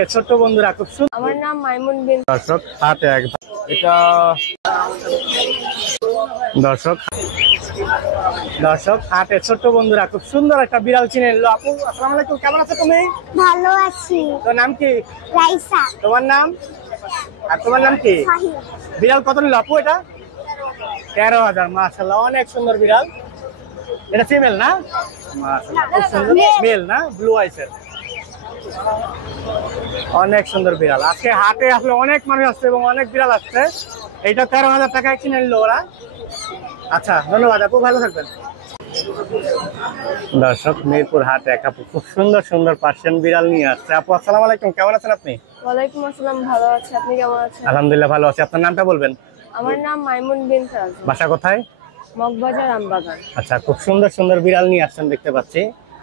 ছোট্ট বন্ধুরা খুব সুন্দর। আমার নাম মাইমুন বিন। দর্শক হাতে এক এটা দর্শক দর্শক হাতে ছোট্ট বন্ধুরা খুব সুন্দর একটা বিড়াল চিনে নিল। আপু আসসালামু আলাইকুম, কেমন আছো তুমি? ভালো আছি। তোর নাম কি? রাইসা। তোমার নাম? আর তোমার নাম কি? সাহিল। বিড়াল কত নিল আপু এটা? 13,000। মাশাআল্লাহ অনেক সুন্দর বিড়াল। এটা ফিমেল না? মাশাআল্লাহ খুব সুন্দর। মেল না? ব্লু আইসের অনেক সুন্দর বিড়াল। আজকে হাটে আসলে অনেক মানুষ আসছে এবং অনেক বিড়াল আসছে। এইটা 13,000 টাকায় কিনে নিল ওরা। আচ্ছা ধন্যবাদ আপু, ভালো থাকবেন। দর্শক মিরপুর হাটে এক আপু খুব সুন্দর সুন্দর পার্সিয়ান বিড়াল নিয়ে আসছে। আপু আসসালামু আলাইকুম, কেমন আছেন আপনি? ওয়ালাইকুম আসসালাম, ভালো আছি। আপনি কেমন আছেন? আলহামদুলিল্লাহ ভালো আছি। আপনার নামটা বলবেন? আমার নাম মাইমুন বিন রাজু। বাসা কোথায়? মগবাজার আমবাগান। আচ্ছা খুব সুন্দর সুন্দর বিড়াল নিয়ে আসছেন দেখতে পাচ্ছি।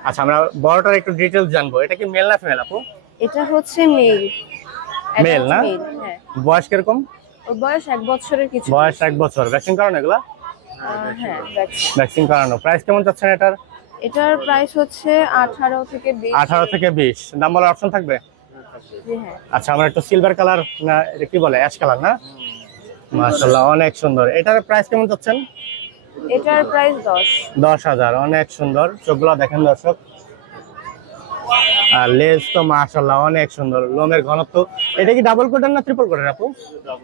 আচ্ছা আমরা বড়টার একটু ডিটেইলস জানবো। এটা কি মেল না ফিমেল আপু? এটা হচ্ছে মেল। মেল না? হ্যাঁ। বয়স কিরকম? ওর বয়স 1 বছরের কিছু। বয়স 1 বছর। ভ্যাকসিন করানো এগুলা? হ্যাঁ ভ্যাকসিন। ভ্যাকসিন করানো। প্রাইস কেমন চাচ্ছেন এটার? এটার প্রাইস হচ্ছে 18 থেকে 20। 18 থেকে 20। দাম বলার অপশন থাকবে? জি হ্যাঁ। আচ্ছা আমরা একটু সিলভার কালার না এটা কি বলে অ্যাশ কালার না? মাশাআল্লাহ অনেক সুন্দর। এটার প্রাইস কেমন চাচ্ছেন? এটার প্রাইস 10। 10,000। অনেক সুন্দর। চোখগুলো দেখেন দর্শক। আর লেজ তো মাশাআল্লাহ অনেক সুন্দর। লোমের ঘনত্ব। এটা কি ডাবল কোটের না ট্রিপল কোটের আপু?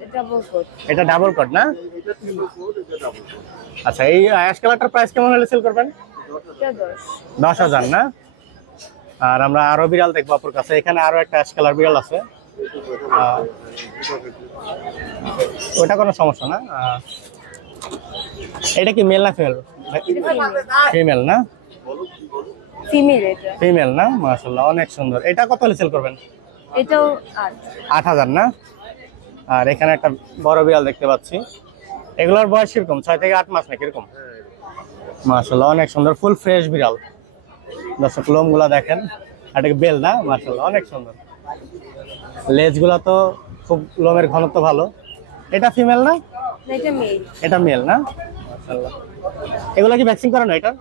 এটা বলকোট। এটা ডাবল কোট না? আচ্ছা এই অ্যাশ কালারটার প্রাইস কেমন হলে সেল করবেন? এটা 10। 10,000 না? আর আমরা আরো বিড়াল দেখবো আপুর কাছে। এখানে আরো একটা অ্যাশ কালার বিড়াল আছে। ওটা কোনো সমস্যা না। এটা কি মেল না ফিমেল? ফিমেল না? ফিমেল এটা। ফিমেল না? মাশাআল্লাহ অনেক সুন্দর। এটা কত হলে সেল করবেন? এটাও 8। 8,000 না? আর এখানে একটা বড় বিড়াল দেখতে পাচ্ছি। এগুলোর বয়স কিরকম? 6 থেকে 8 মাস নাকি এরকম? মাশাআল্লাহ অনেক সুন্দর, ফুল ফ্রেশ বিড়াল। দর্শক লোমগুলা দেখেন। আর এটা বেল না? মাশাআল্লাহ অনেক সুন্দর। লেজগুলা তো খুব লোমের ঘনত্ব ভালো। এটা ফিমেল না? এটা মেল। এটা মেল না? মাশাআল্লাহ। এগুলা কি ভ্যাকসিন করানো এটা?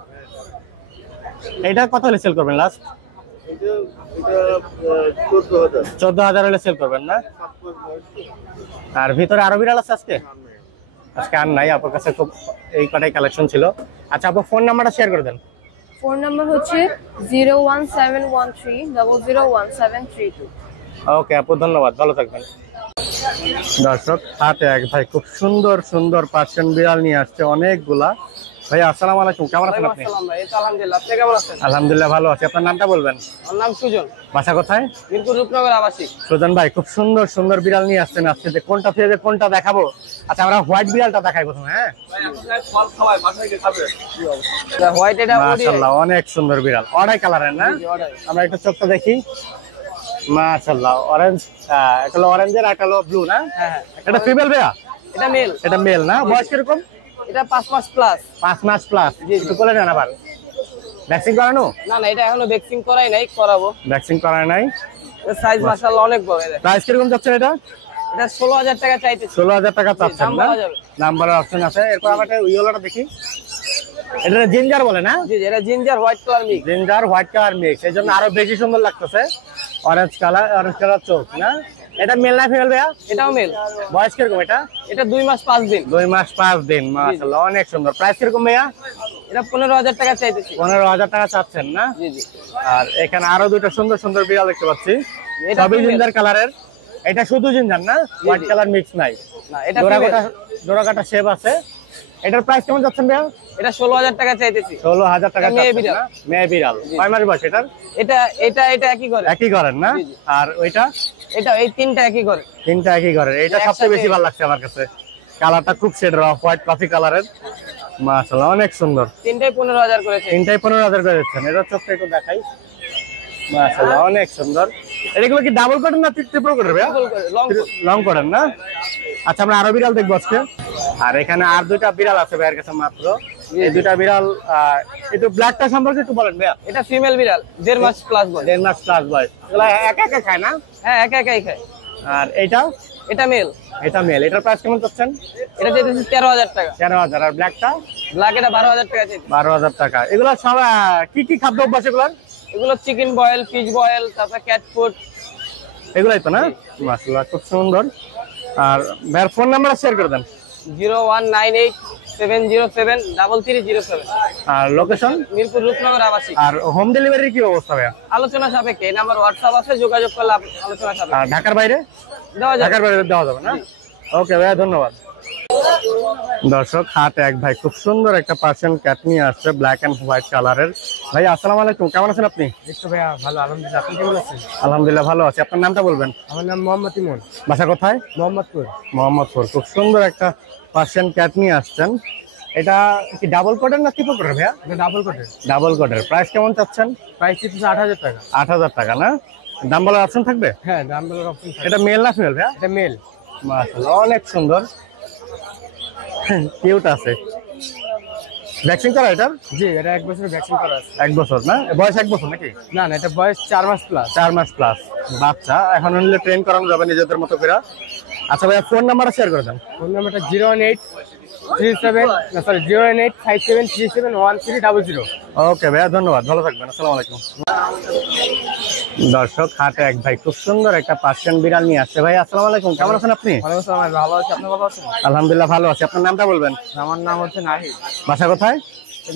এটা কত হলে সেল করবেন লাস্ট? এটা 14,000। 14,000 হলে সেল করবেন না? আর ভিতরে আরো বিড়াল আছে আজকে? আজকে আর নাই, আপনার কাছে খুব এই কটাই কালেকশন ছিল। আচ্ছা আপনার ফোন নাম্বারটা শেয়ার করে দেন। ফোন নাম্বার হচ্ছে 01713001732। ওকে আপু ধন্যবাদ, ভালো থাকবেন। দর্শক হাতে এক ভাই খুব সুন্দর সুন্দর পার্সিয়ান বিড়াল নিয়ে আসছে অনেকগুলা। ভাই আসসালামু আলাইকুম, কেমন আছেন আপনি? আলহামদুলিল্লাহ, আপনি কেমন আছেন? আলহামদুলিল্লাহ ভালো আছি। আপনার নামটা বলবেন? আমার নাম সুজন, বাসা কোথায়? মিরপুর রূপনগর আবাসিক। সুজন ভাই খুব সুন্দর সুন্দর বিড়াল নিয়ে আসছেন আজকে, যে কোনটা থেকে কোনটা দেখাবো? আচ্ছা আমরা হোয়াইট বিড়ালটা দেখাই প্রথমে। হ্যাঁ হোয়াইট এটা মাশাআল্লাহ অনেক সুন্দর বিড়াল, অরেঞ্জ কালারের না? আমরা একটু চোখটা দেখি। মাশাআল্লাহ অরেঞ্জ, এটা হলো অরেঞ্জের আর এটা হলো ব্লু না? হ্যাঁ এটা ফিমেল ভাইয়া? এটা মেল। এটা মেল না? বয়স কিরকম? এটা 5 মাস প্লাস। 5 মাস প্লাস। একটু কোলে নেন আবার। ভ্যাকসিন করানো? না না, এটা এখনো ভ্যাকসিন করাই নাই, করাবো। ভ্যাকসিন করায় নাই? এর সাইজ মাশাআল্লাহ অনেক বড়। প্রাইস কিরকম যাচ্ছে এটা? এটা 16,000 টাকা চাইতেছি। 16,000 টাকা চাচ্ছেন দাম না? বলা যাবে। নাম্বারের অপশন আছে। এরপর আমরা একটা ইয়েলোটা দেখি। এটা জিঞ্জার বলে না? জি এটা ginger white colour mix. Ginger white colour mix, এই জন্য আরো বেশি সুন্দর লাগতেছে। অরেঞ্জ কালার চোখ না? এটা মেল না ফিমেল ভাইয়া? এটাও মেল। বয়স কিরকম এটা? এটা 2 মাস 5 দিন। 2 মাস 5 দিন। মাশাআল্লাহ অনেক সুন্দর। প্রাইস কিরকম ভাইয়া? এটা 15,000 টাকা চাইতেছি। 15,000 টাকা চাচ্ছেন না? জি জি। আর এখানে আরো দুটো সুন্দর সুন্দর বিড়াল দেখতে পাচ্ছি, এটা সবই female। জিঞ্জার কালারের। এটা শুধু জিঞ্জার না? হোয়াইট কালার মিক্স নাই? না এটা জোড়াকাটা শেপ আছে। এটার প্রাইস কেমন যাচ্ছেন ভাইয়া? এটা 16,000 টাকা চাইতেছি। 16,000 টাকা মেয়ে চাচ্ছেন বিড়াল। না? মেয়ে বিড়াল। কয় মাস বয়স এটার? এটা এটা এটা একই করে। একই ঘরের না? জি, জি। আর ওইটা? এটা এই তিনটা একই করে। তিনটা একই ঘরের। এটা একসাথে- সবচেয়ে বেশি ভালো লাগছে আমার কাছে। কালারটা খুব শেড অফ হোয়াইট কফি কালারের। মাশাআল্লাহ অনেক সুন্দর। তিনটাই 15,000 করেছে। তিনটাই 15,000 করে দিচ্ছেন। এটা চোখটা একটু দেখাই। মাশাআল্লাহ অনেক সুন্দর। এগুলো কি ডাবল কোটের না ট্রিপল কোটের ভাইয়া? লং লং কোটের না? আচ্ছা আমরা আরো বিড়াল দেখবো আজকে। আর এখানে আর দুইটা বিড়াল আছে ভাইয়ের কাছে মাত্র। এই দুইটা বিড়াল একটু ব্ল্যাকটা সম্পর্কে একটু বলেন ভাইয়া। এটা ফিমেল বিড়াল, 1.5 মাস প্লাস বয়স। 1.5 মাস প্লাস বয়স। এগুলা একা একা খায় না? হ্যাঁ একা একাই খায়। আর এইটা? এটা মেল। এটা মেল। এটার প্রাইস কেমন চাচ্ছেন? এটা চাইতেছি 13,000 টাকা। 13,000। আর ব্ল্যাকটা? ব্ল্যাক এটা 12,000 টাকা চাইতেছি। 12,000 টাকা। এগুলা সব কি কি খাদ্য অভ্যাস এগুলার? এগুলো চিকেন বয়েল, ফিশ বয়েল, তারপর ক্যাট ফুড, এগুলাই তো না? মাশাআল্লাহ, খুব সুন্দর। আর ভাইয়ের ফোন নাম্বার শেয়ার করে দেন। 0198-707-3307। আর লোকেশন? মিরপুর রূপনগর আবাসিক। আর হোম ডেলিভারির কি অবস্থা ভাইয়া? আলোচনা সাপেক্ষে এই নাম্বার হোয়াটসঅ্যাপ আছে, যোগাযোগ করলে আলোচনা আর সাপেক্ষে ঢাকার বাইরে? দেওয়া যাবে। ঢাকার বাইরে দেওয়া যাবে না? ওকে ভাইয়া, ধন্যবাদ। দর্শক, হাটে এক ভাই খুব সুন্দর একটা পার্সিয়ান ক্যাট নিয়ে আসছে, ব্ল্যাক এন্ড হোয়াইট কালারের। ভাই আসসালামু আলাইকুম, কেমন আছেন আপনি? একটু ভাইয়া ভালো, আলহামদুলিল্লাহ। আপনি কেমন আছেন? আলহামদুলিল্লাহ ভালো আছি। আপনার নামটা বলবেন? আমার নাম মোহাম্মদ ইমন, বাসা কোথায়? মোহাম্মদপুর। মোহাম্মদপুর। খুব সুন্দর একটা পার্সিয়ান ক্যাট নিয়ে আসছেন। এটা কি ডাবল কোটের না ট্রিপল কোটের ভাইয়া? এটা ডাবল কোটের। ডাবল কোটের। প্রাইস কেমন চাচ্ছেন? প্রাইস হচ্ছে 8,000 টাকা। 8,000 টাকা না? দাম বলার অপশন থাকবে? হ্যাঁ, দাম বলার অপশন থাকে। এটা মেল না ফিমেল ভাইয়া? এটা মেল। মাশাআল্লাহ, অনেক সুন্দর, কিউট আছে। ভ্যাকসিন করা এটার? জি, এটা 1 বছরের ভ্যাকসিন করা আছে। 1 বছর না? বয়স 1 বছর নাকি? না না, এটা বয়স 4 মাস প্লাস। 4 মাস প্লাস বাচ্চা। এখন নিলে ট্রেন করানো যাবে নিজেদের মতো করে। আচ্ছা ভাইয়া, ফোন নাম্বারটা শেয়ার করে দেন। ফোন নাম্বারটা 01837 ওকে ভাইয়া, ধন্যবাদ, ভালো থাকবেন। আসসালামু আলাইকুম। দর্শক, হাটে এক ভাই খুব সুন্দর একটা পার্সিয়ান বিড়াল নিয়ে আসছে। ভাই আসসালামু আলাইকুম, কেমন আছেন আপনি? ওয়ালাইকুম আসসালাম। আমি ভালো আছি, আপনি ভালো আছেন? আলহামদুলিল্লাহ ভালো আছি। আপনার নামটা বলবেন? আমার নাম হচ্ছে নাহিদ, বাসা কোথায়?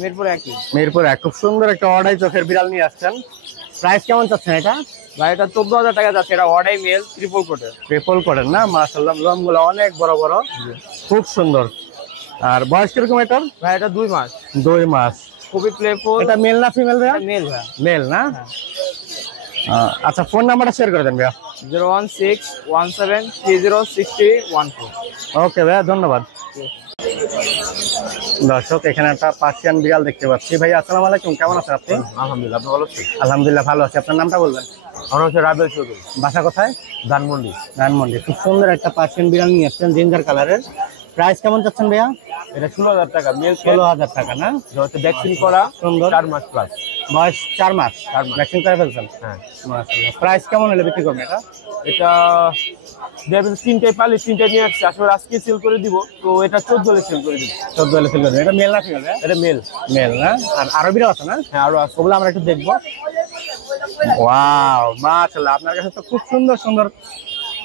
মিরপুর 1। মিরপুর 1। খুব সুন্দর একটা অর্ডাই চোখের বিড়াল নিয়ে আসছেন। প্রাইস কেমন চাচ্ছেন এটা? ভাই এটা 14,000 টাকা যাচ্ছে। এটা অর্ডাই মেল, ট্রিপল কোটের। ট্রিপল কোটের না? মাশাআল্লাহ, লোমগুলো অনেক বড় বড়, খুব সুন্দর। আর বয়স কিরকম এটার? ভাই এটা 2 মাস। 2 মাস। খুবই প্লেফুল। এটা মেল না ফিমেল ভাইয়া? মেল ভাই। মেল না? আচ্ছা, ফোন নাম্বারটা শেয়ার করে দেন ভাইয়া। 01617306014। ওকে ভাইয়া, ধন্যবাদ। দর্শক, এখানে একটা পার্সিয়ান বিড়াল দেখতে পাচ্ছি। ভাই আসসালামু আলাইকুম, কেমন আছেন আপনি? আলহামদুলিল্লাহ, আপনি ভালো আছেন? আলহামদুলিল্লাহ ভালো আছি। আপনার নামটা বলবেন? আমার হচ্ছে রাবেল চৌধুরী, বাসা কোথায়? ধানমন্ডি। ধানমন্ডি। খুব সুন্দর একটা পার্সিয়ান বিড়াল নিয়ে আসছেন, জিঞ্জার কালারের। প্রাইস কেমন চাচ্ছেন ভাইয়া? এটা 16,000 টাকা মেল। 16,000 টাকা না? হচ্ছে ভ্যাকসিন করা, সুন্দর। 4 মাস প্লাস। বয়স 4 মাস। 4 মাস। ভ্যাকসিন করে ফেলছেন? হ্যাঁ। মাশাআল্লাহ। প্রাইস কেমন হলে বিক্রি করবেন এটা? এটা দেখবেন 3টায় পালি, 3টায় নিয়ে আসছে। আসলে আজকে সেল করে দিব, তো এটা 14 সেল করে দিব। 14 সেল করবেন। এটা মেল না ফিমেল? এটা মেল। মেল না? আর আরো বিড়াল আছে না? হ্যাঁ, আরো আছে। ওগুলো আমরা একটু দেখবো। ওয়াও, মাশাআল্লাহ, আপনার কাছে তো খুব সুন্দর সুন্দর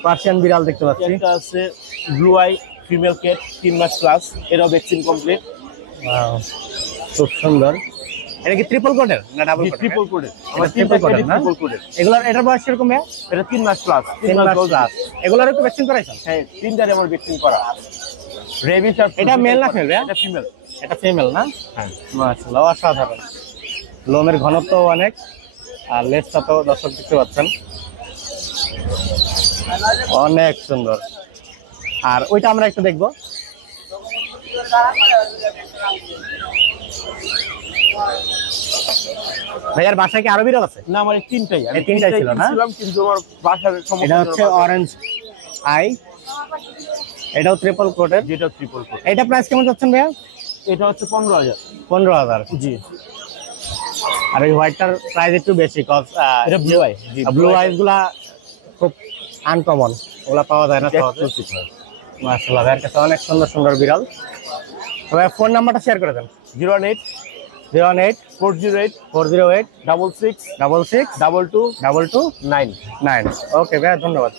পার্সিয়ান বিড়াল দেখতে পাচ্ছি। একটা আছে ব্লু আই ফিমেল ক্যাট, 3 মাস প্লাস। এটাও ভ্যাকসিন কমপ্লিট। ওয়াও, খুব সুন্দর। এটা কি ট্রিপল কোটের না ডাবল কোটের? ট্রিপল কোডের। আমার ট্রিপল কোটের না? ট্রিপল কোডের। এগুলোর এটার বয়স কিরকম ভাইয়া? এটা 3 মাস প্লাস। 3 মাস প্লাস। এগুলোর একটু ভ্যাকসিন করাইছেন? হ্যাঁ, 3টারে আমার ভ্যাকসিন করা। রেবিস আর এটা মেল না ফিমেল ভাইয়া? এটা ফিমেল। এটা ফিমেল না? হ্যাঁ। মাশাআল্লাহ, অসাধারণ। লোমের ঘনত্ব অনেক, আর লেজটা তো দর্শক দেখতে পাচ্ছেন, অনেক সুন্দর। আর ওইটা আমরা একটু দেখবো। ভাইয়ার বাসায় কি আরো বিড়াল আছে? না, আমার এই 3টাই। আমি এই 3টাই ছিল না? ছিলাম, কিন্তু আমার বাসার এটা সমস্যা হচ্ছে অরেঞ্জ আই, এটাও ট্রিপল কোটের। যেটা ট্রিপল কোড। এটা প্রাইস কেমন যাচ্ছেন ভাইয়া? এটা হচ্ছে 15,000। 15,000। জি। আর এই হোয়াইটটার প্রাইস একটু বেশি, কজ এটা ব্লু আই। ব্লু আইস গুলা খুব আনকমন, ওগুলা পাওয়া যায় না সহজে। হয়। মাশাআল্লাহ, ভাইয়ের কাছে অনেক সুন্দর সুন্দর বিড়াল। ভাই ফোন নাম্বারটা শেয়ার করে দেন। 08408 408 66 66 22 22 9। 9। ওকে ভাইয়া, ধন্যবাদ।